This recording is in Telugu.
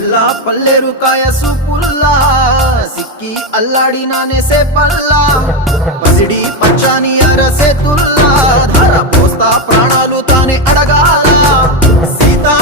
పిల్ల పల్లెరు కాయ సూపుల్లా సిక్కి అల్లాడి నానేసే పల్లా పసిడి పచ్చాని అరసే తుల్లా ధార పోస్తా ప్రాణాలు తానే అడగాల సీతా